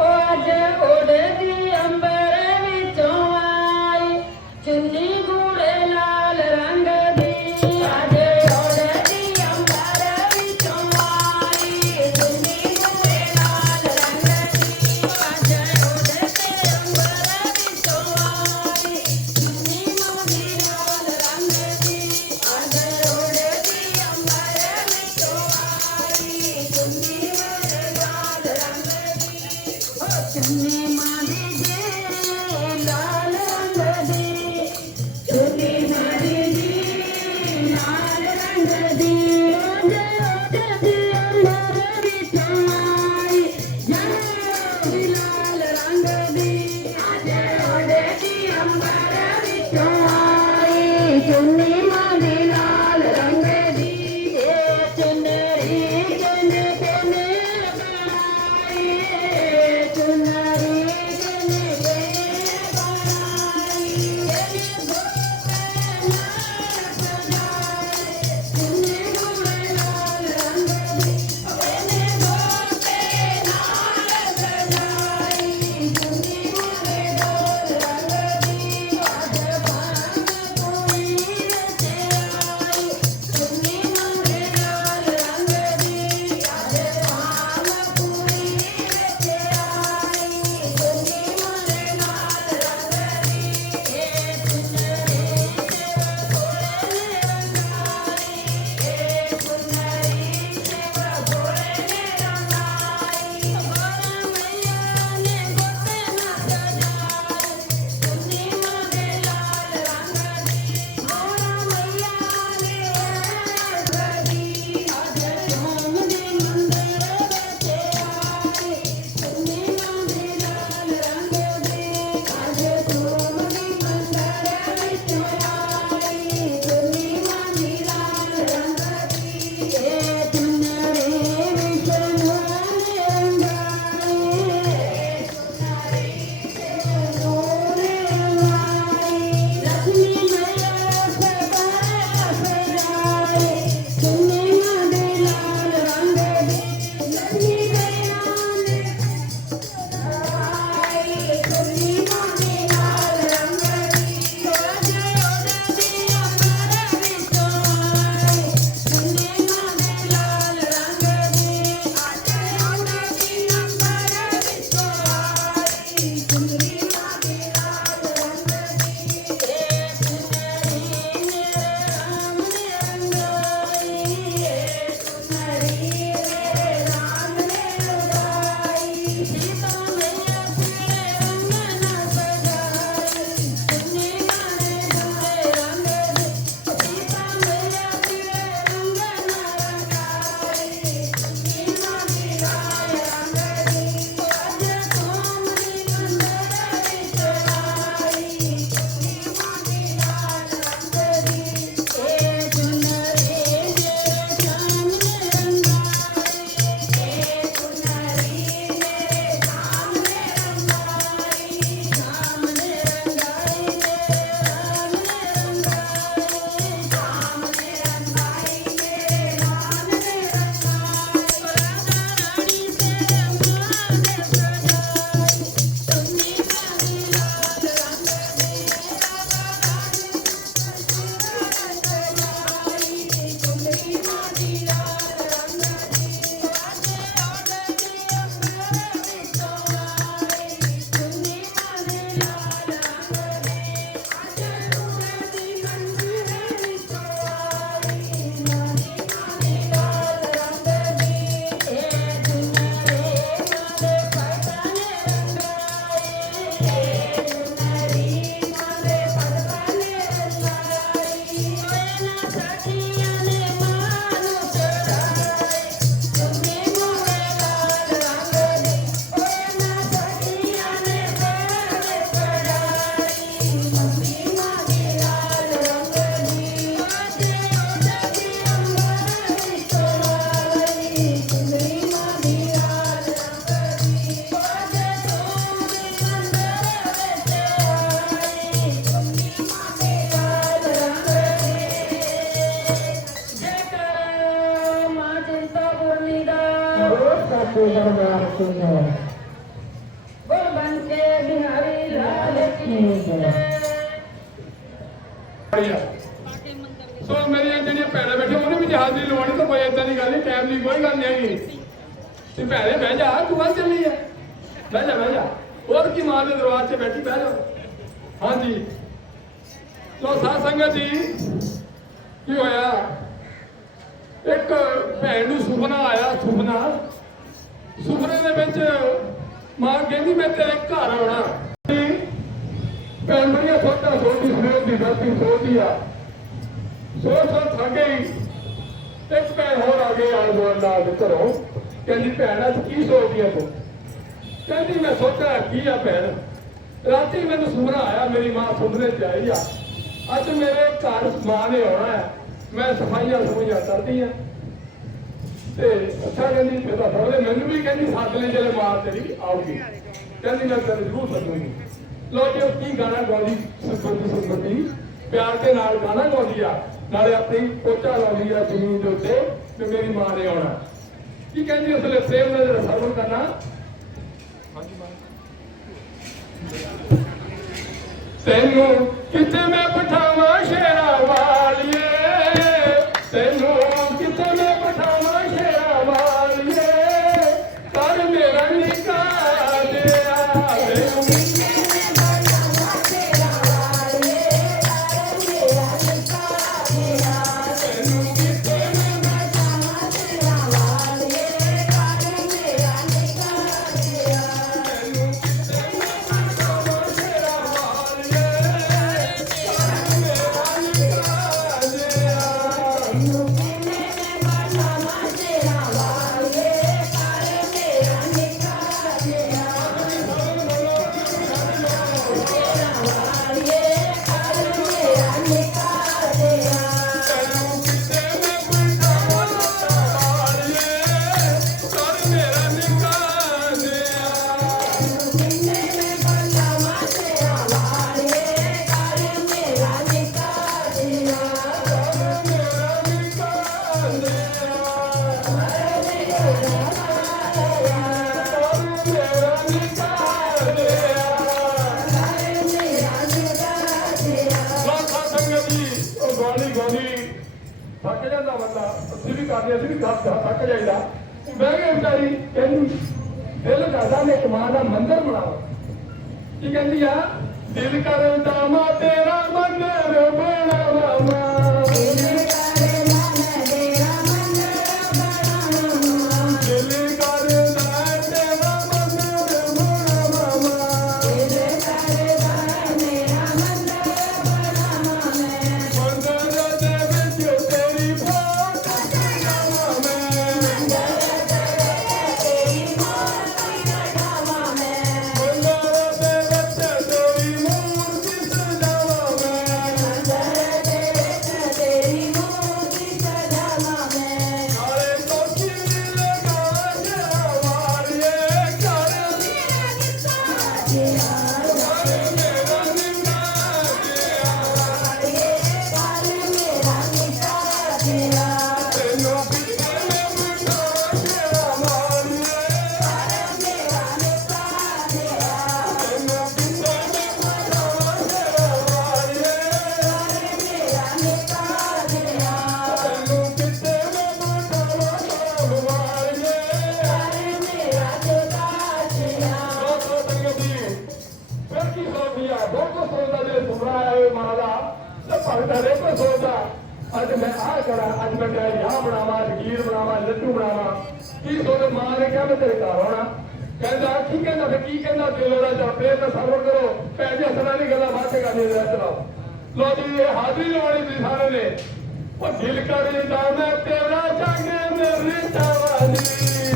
ਉਹ ਅੱਜ ਤੇ ਭੈਣੇ ਬਹਿ ਜਾ, ਤੂੰ ਬਾਹਰ ਚੱਲੀ ਆ। ਬਹਿ ਜਾ ਬਹਿ ਜਾ। ਹੋਰ ਕੀ ਮਾਂ ਦੇ ਦਰਬਾਰ 'ਚ ਬੈਠੀ, ਬਹਿ ਜਾ। ਹਾਂਜੀ। ਲੋ ਸਾਧ ਸੰਗਤ ਜੀ, ਕੀ ਹੋਇਆ? ਇੱਕ ਭੈਣ ਨੂੰ ਸੁਪਨਾ ਆਇਆ, ਸੁਪਨਾ। ਸੁਪਨੇ ਦੇ ਵਿੱਚ ਮਾਂ ਕਹਿੰਦੀ, ਮੈਂ ਤੇਰੇ ਘਰ ਆਉਣਾ। ਭੈਣ ਬੜੀਆਂ ਸੋਚਾਂ ਸੋਚਦੀ, ਸਵੇਰ ਦੀ ਰਾਤੀ ਸੋਚਦੀ ਆ। ਸੋਚ ਸੋਚ ਥੱਕ ਗਈ। ਇੱਕ ਭੈਣ ਹੋਰ ਆ ਗਈ ਆਣ ਗੋਲ ਨਾਲ ਘਰੋਂ। ਕਹਿੰਦੀ, ਭੈਣ, ਅੱਜ ਕੀ ਸੋਚਦੀ ਆ ਤੂੰ? ਕਹਿੰਦੀ, ਮੈਂ ਸੋਚਿਆ ਕੀ ਆ ਭੈਣ? ਰਾਤੀ ਮੈਨੂੰ ਸੁਪਨਾ ਆਇਆ, ਮੇਰੀ ਮਾਂ ਸੁਪਨੇ 'ਚ ਆਈ ਆ। ਅੱਜ ਮੇਰੇ ਘਰ ਮਾਂ ਨੇ ਆਉਣਾ ਹੈ। ਮੈਂ ਸਫਾਈਆਂ ਸਫਾਈਆਂ ਕਰਦੀ ਆ ਤੇ ਅੱਛਾ ਕਹਿੰਦੀ ਪਹਿਲਾਂ ਥੋੜੇ ਮੈਨੂੰ ਵੀ ਕਹਿੰਦੀ, ਸੱਦ ਲੈ, ਜਿਹੜੇ ਮਾਂ ਤੇਰੀ ਆਉਗੀ ਕਹਿੰਦੀ, ਮੈਂ ਤੈਨੂੰ ਜ਼ਰੂਰ ਸੱਦੂਗੀ। ਲੋ ਜੀ, ਉਹ ਕੀ ਗਾਣਾ ਗਾਉਂਦੀ ਸੁਪਰਦੀ ਸੁਪਰਦੀ ਪਿਆਰ ਦੇ ਨਾਲ ਗਾਣਾ ਗਾਉਂਦੀ ਆ। ਨਾਲੇ ਆਪਣੀ ਪੋਚਾ ਲਾਉਂਦੀ ਆ, ਜ਼ਮੀਨ ਦੇ ਉੱਤੇ ਕਿ ਮੇਰੀ ਮਾਂ ਨੇ ਆਉਣਾ। ਕੀ ਕਹਿੰਦੀ ਉਸ ਲਈ ਪ੍ਰੇਮ ਨਾਲ ਜਿਹੜਾ ਸਰਵਣ ਕਰਨਾ? ਹਾਂਜੀ ਮਾਂ ਤੈਨੂੰ ਕਿਤੇ ਮੈਂ ਪਠਾਵਾਂ ਸ਼ੇਰਾ ਅਸੀਂ ਵੀ ਕਰਦੇ ਅਸੀਂ ਵੀ ਥੱਕ ਥੱਕ ਜਾਈਦਾ। ਬਹਿ ਕੇ ਵਿਚਾਰੀ ਕਹਿੰਦੀ, ਦਿਲ ਕਰਦਾ ਮੈਂ ਇੱਕ ਮਾਂ ਦਾ ਮੰਦਿਰ ਬਣਾਓ ਕੀ ਕਹਿੰਦੀ ਆ, ਦਿਲ ਕਰਦਾ ਮਾ ਤੇਰਾ ਮੰਦਰ ਬਣਾਵਾਂ। ਮਾਂ ਕੀ ਕਹਿੰਦਾ ਫਿਰ ਕੀ ਕਹਿੰਦਾ ਦਿਲ ਦਾ ਜਾਂ ਤਾਂ ਸਰਵ ਕਰੋ। ਭੈਣ ਜੀ, ਅਸਲਾਂ ਦੀ ਗੱਲਾਂ ਬਾਅਦ ਚ ਕਰਨੀ ਰਹਿ ਚਲਾਓ ਲੋ ਜੀ, ਇਹ ਹਾਜ਼ਰੀ ਲਵਾਉਣੀ ਸੀ ਸਾਰੇ ਨੇ। ਉਹ ਦਿਲ ਕਰਦਾ ਮੈਂ ਤੇਰਾ ਜੰਗ ਮੇਰੀ ਚਾਵਾਨੀ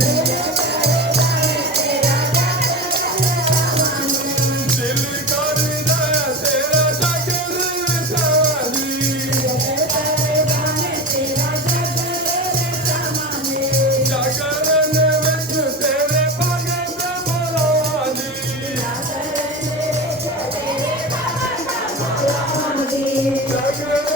ਜਾਗਰਨ ਵਿੱਚ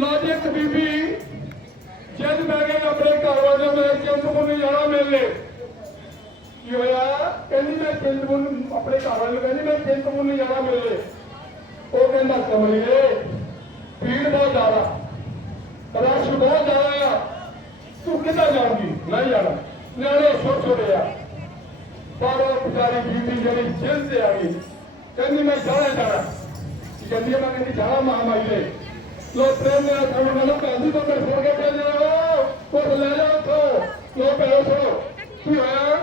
ਵਾਧਾ ਜੀ ਇੱਕ ਬੀਬੀ, ਜਦ ਮੈਂ ਗਈ ਆਪਣੇ ਘਰ ਵਾਲੇ ਮੈਂ ਚਿੰਤਪੁਰ ਨੂੰ ਜਾਣਾ ਮਿਲਨੇ ਕੀ ਹੋਇਆ? ਕਹਿੰਦੀ ਮੈਂ ਚਿੰਤਪੁਰ ਆਪਣੇ ਘਰ ਵਾਲੇ ਕਹਿੰਦੀ ਮੈਂ ਚਿੰਤਪੁਰ ਨੂੰ ਜਾਣਾ ਮਿਲਨੇ ਉਹ ਕਹਿੰਦਾ, ਕਮਲੀਏ, ਭੀੜ ਬਹੁਤ ਜ਼ਿਆਦਾ। ਰਸ਼ ਬਹੁਤ ਜ਼ਿਆਦਾ ਆ। ਤੂੰ ਕਿੱਦਾਂ ਜਾਊਂਗੀ? ਨਹੀਂ ਜਾਣਾ। ਨਿਆਣੇ ਛੋਟੇ ਛੋਟੇ ਆ। ਪਰ ਉਹ ਵਿਚਾਰੀ ਬੀਬੀ ਜਿਹੜੀ ਜੇਲ੍ਹ ਤੇ ਆ ਗਈ, ਕਹਿੰਦੀ ਮੈਂ ਜਾਣਾ ਜਾਣਾ। ਕਹਿੰਦੀ ਮੈਂ ਕਹਿੰਦੀ ਜਾਣਾ ਮਹਾਮਾਈ ਦੇ ਲੋ ਪ੍ਰੇਮ ਦੇ ਨਾਲ ਤੁਹਾਨੂੰ ਮੈਨੂੰ ਕਹਿੰਦੀ ਤਾਂ ਮੈਂ ਸੁਣ ਕੇ ਚੱਲ ਜਾਓ ਕੁਝ ਲੈ ਲਓ ਉੱਥੋਂ। ਲੋ ਪੈਰੋ ਸੁਣੋ ਕੀ ਹੋਇਆ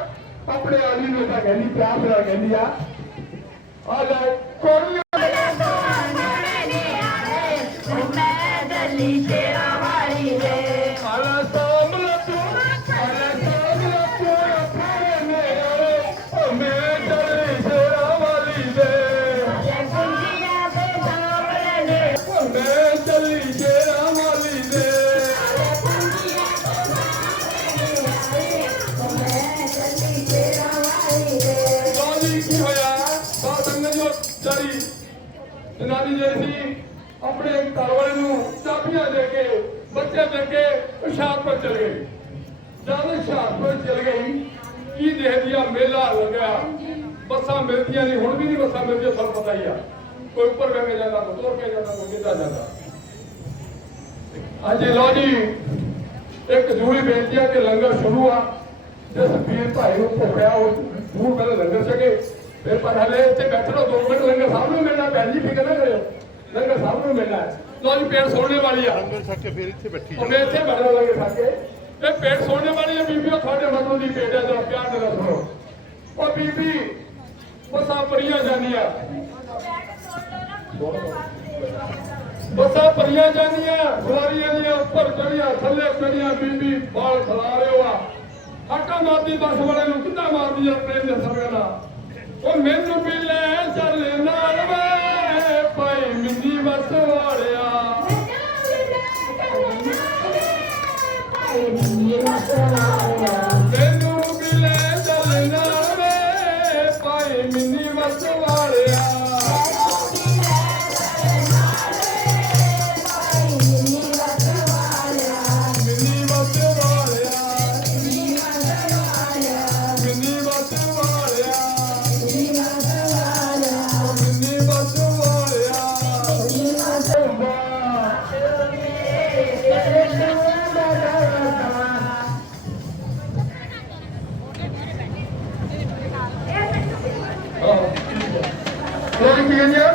ਆਪਣੇ ਆਦਮੀ ਨੂੰ ਤਾਂ ਕਹਿੰਦੀ, ਪਿਆਰ ਨਾਲ ਕਹਿੰਦੀ ਆ। ਆ ਜਾਓ ਕੋਈ ਬਾਤ ਜਨਾਨੀ ਜਿਹੜੀ ਸੀ, ਆਪਣੇ ਘਰ ਵਾਲੇ ਨੂੰ ਚਾਬੀਆਂ ਦੇ ਕੇ ਬੱਚੇ ਦੇ ਕੇ ਹੁਸ਼ਿਆਰਪੁਰ ਚਲ ਗਈ ਜਦ ਹੁਸ਼ਿਆਰਪੁਰ ਚਲ ਗਈ ਕੀ ਦੇਖਦੀ ਮੇਲਾ ਲੱਗਿਆ। ਬੱਸਾਂ ਮਿਲਦੀਆਂ ਨਹੀਂ, ਹੁਣ ਵੀ ਨਹੀਂ ਬੱਸਾਂ ਮਿਲਦੀਆਂ, ਤੁਹਾਨੂੰ ਪਤਾ ਹੀ ਆ। ਕੋਈ ਉੱਪਰ ਵੇਖ ਕੇ ਜਾਂਦਾ, ਕੋਈ ਤੁਰ ਕੇ ਜਾਂਦਾ, ਕੋਈ ਕਿੱਦਾਂ ਜਾਂਦਾ। ਅੱਜ ਲੋ ਜੀ, ਇੱਕ ਜੂਰੀ ਬੇਨਤੀ ਆ ਕਿ ਲੰਗਰ ਸ਼ੁਰੂ ਆ। ਜਿਸ ਵੀਰ ਭਾਈ ਨੂੰ ਭੁੱਖਿਆ ਉਹ ਦੂਰ ਪਹਿਲਾਂ ਲੰਗਰ ਛਕੇ। ਫਿਰ ਪਰ ਹਲੇ ਇੱਥੇ ਬੈਠੇ ਰਹੋ ਦੋ ਮਿੰਟ ਲੰਗਰ ਸਾਹਿਬ ਨੂੰ ਮਿਲਣਾ ਭੈਣ ਜੀ ਫਿਕਰ ਨਾ ਕਰਿਓ। ਲੰਗਰ ਸਾਹਿਬ ਨੂੰ ਮਿਲਣਾ। ਲਓ ਜੀ ਪੇੜ ਸੋੜਨੇ ਵਾਲੀ ਆ। ਲੰਗਰ ਛਕ ਕੇ ਫਿਰ ਇੱਥੇ ਬੈਠੀ ਉਹ ਇੱਥੇ ਬੈਠਾ ਲੰਗਰ ਖਾ ਕੇ। ਇਹ ਪੇੜ ਸੋੜਨੇ ਵਾਲੀ ਆ ਬੀਬੀਓ ਤੁਹਾਡੇ ਮਤਲਬ ਦੀ ਪੇੜ ਹੈ ਜਰਾ ਪਿਆਰ ਨਾਲ ਸੁਣੋ ਉਹ ਬੀਬੀ ਬਸਾਂ ਪਰੀਆਂ ਜਾਂਦੀਆਂ ਬੱਸਾਂ ਭਰੀਆਂ ਜਾਂਦੀਆਂ ਸਵਾਰੀਆਂ ਦੀਆਂ ਉੱਪਰ ਚੜੀਆਂ ਥੱਲੇ ਚੜੀਆਂ ਬੀਬੀ ਬਾਲ ਖਲਾ ਰਿਓ ਆ। ਹੱਟਾ ਮਾਰਦੀ ਬੱਸ ਵਾਲੇ ਨੂੰ ਕਿੱਦਾਂ ਮਾਰਦੀ ਆ ਟ੍ਰੇਨ ਦੇ ਸਰਗਨਾ ਉਹ ਮੈਨੂੰ ਵੀ ਲੈ ਚੱਲ ਨਾਲ ਵੇ ਭਾਈ ਮਿੰਨੀ ਵਸ ਵਾਲਿਆ। ਮੈਨੂੰ ਲੋਕ ਕੀ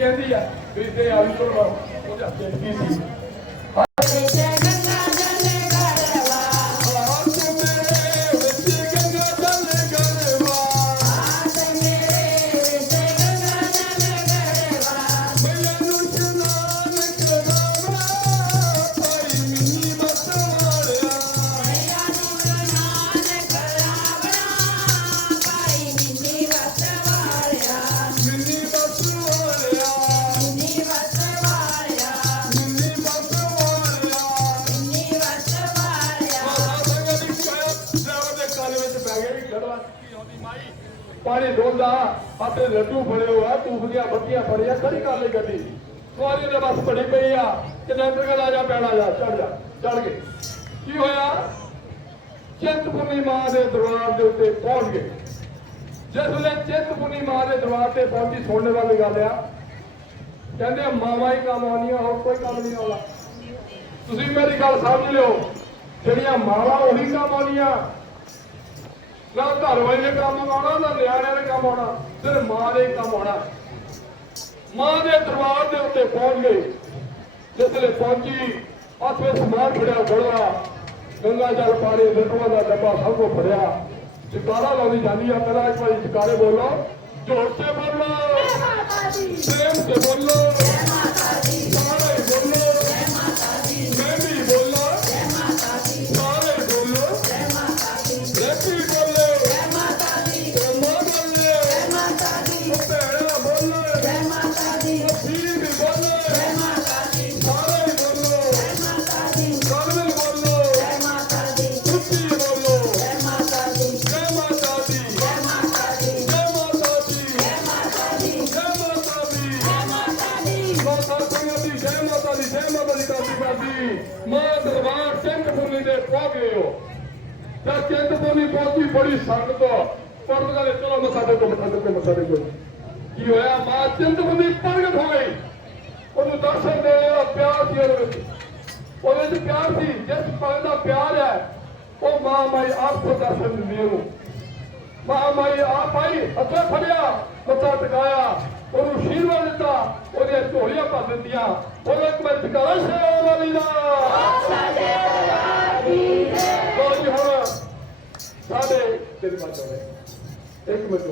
ਕਹਿੰਦੀ ਆ ਵੀ ਤੇ ਆਵੀ ਕਰਵਾ ਉਹਦੇ ਹੱਥੇ ਸੀ। ਧੂਫ ਦੀਆਂ ਬੱਤੀਆਂ ਫੜੀਆਂ ਖੜੀ ਕਰ ਲਈ ਗੱਡੀ। ਸਵਾਰੀ ਦੇ ਬਸ ਬੜੀ ਪਈ ਆ ਕੰਡਕਟਰ ਕਹਿੰਦਾ, ਆ ਜਾ ਪੈਣਾ ਜਾ ਚੜ ਜਾ। ਚੜ ਗਏ। ਕੀ ਹੋਇਆ? ਚਿੰਤਪੁਰਨੀ ਮਾਂ ਦੇ ਦਰਬਾਰ ਦੇ ਉੱਤੇ ਪਹੁੰਚ ਗਏ। ਜਿਸ ਵੇਲੇ ਚਿੰਤਪੁਰਨੀ ਮਾਂ ਦੇ ਦਰਬਾਰ ਤੇ ਪਹੁੰਚੀ, ਸੁਣਨ ਵਾਲੀ ਗੱਲ ਆ। ਕਹਿੰਦੇ, ਮਾਵਾਂ ਹੀ ਕੰਮ ਆਉਣੀਆਂ, ਹੋਰ ਕੋਈ ਕੰਮ ਨਹੀਂ ਆਉਣਾ। ਤੁਸੀਂ ਮੇਰੀ ਗੱਲ ਸਮਝ ਲਿਓ, ਜਿਹੜੀਆਂ ਮਾਵਾਂ ਉਹੀ ਕੰਮ ਆਉਣੀਆਂ। ਨਾ ਘਰ ਦੇ ਕੰਮ ਆਉਣਾ, ਨਾ ਨਿਆਣਿਆਂ ਦੇ ਕੰਮ ਆਉਣਾ ਸਿਰ ਮਾਂ ਦੇ ਕੰਮ ਆਉਣਾ। ਮਾਂ ਦੇ ਦਰਬਾਰ ਦੇ ਉੱਤੇ ਪਹੁੰਚ ਗਏ ਜਿਸ ਵੇਲੇ ਪਹੁੰਚੀ ਆਥੇ ਸਮਾਨ ਫੜਿਆ ਬੜਾ ਗੰਗਾ ਜਲ ਪਾਣੀ ਲਟੂਆਂ ਦਾ ਡੱਬਾ ਸਭ ਕੋ ਫੜਿਆ। ਜਕਾਰਾ ਲਾਉਂਦੀ ਜਾਂਦੀ ਆ ਪਹਿਲਾਂ ਇੱਕ ਵਾਰੀ ਜਕਾਰੇ ਬੋਲੋ ਜ਼ੋਰ ਸੇ ਬੋਲੋ। ਪ੍ਰੇਮ ਸੇ ਬੋਲੋ। ਤਾਂ ਚਿੰਤਪੁਰਨੀ ਪਹੁੰਚੀ, ਬੜੀ ਸੰਗਤ ਪਰਦ ਗਲੇ ਚਲੋ ਮੱਥਾ ਟੇਕੋ ਮੱਥਾ ਟੇਕੋ ਮੱਥਾ ਟੇਕੋ। ਕੀ ਹੋਇਆ? ਮਾਂ ਚਿੰਤਪੁਰਨੀ ਪ੍ਰਗਟ ਹੋ ਗਈ। ਉਹਨੂੰ ਦਰਸ਼ਨ ਦੇ ਦਾ ਪਿਆਰ ਸੀ ਉਹਦੇ ਵਿੱਚ। ਉਹਦੇ ਵਿੱਚ ਪਿਆਰ ਸੀ। ਜਿਸ ਪਲ ਦਾ ਪਿਆਰ ਹੈ, ਉਹ ਮਾਂ ਮਾਈ ਆਪ ਕੋ ਦਰਸ਼ਨ ਦਿੰਦੀ ਉਹਨੂੰ। ਮਾਂ ਮਾਈ ਆਪ ਆਈ ਅੱਗੇ ਫੜਿਆ, ਮੱਥਾ ਟਿਕਾਇਆ, ਉਹਨੂੰ ਆਸ਼ੀਰਵਾਦ ਦਿੱਤਾ, ਉਹਦੀਆਂ ਝੋਲੀਆਂ ਭਰ ਦਿੱਤੀਆਂ। ਉਹਨੇ ਇੱਕ ਵਾਰ ਟਿਕਾਲਾ ਸ਼ੇਰ ਵਾਲੀ ਦਾ। ਸਾਡੇ ਤੇਰੀ ਬਾਤ ਹੋ ਇੱਕ ਮਿੰਟ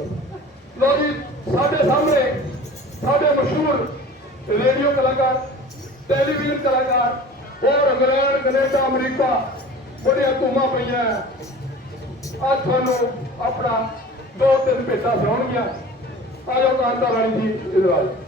ਲੋ ਜੀ ਸਾਡੇ ਸਾਹਮਣੇ ਸਾਡੇ ਮਸ਼ਹੂਰ ਰੇਡੀਓ ਕਲਾਕਾਰ ਟੈਲੀਵਿਜ਼ਨ ਕਲਾਕਾਰ ਹੋਰ ਇੰਗਲੈਂਡ ਕੈਨੇਡਾ ਅਮਰੀਕਾ ਬੜੀਆਂ ਧੂਮਾਂ ਪਈਆਂ। ਅੱਜ ਤੁਹਾਨੂੰ ਆਪਣਾ ਦੋ ਤਿੰਨ ਭੇਟਾਂ ਸੁਣਾਉਣਗੀਆਂ। ਆਜੋ ਕਾਂਤਾ ਰਾਣੀ ਜੀ ਆਜੋ ਹਾਂਜੀ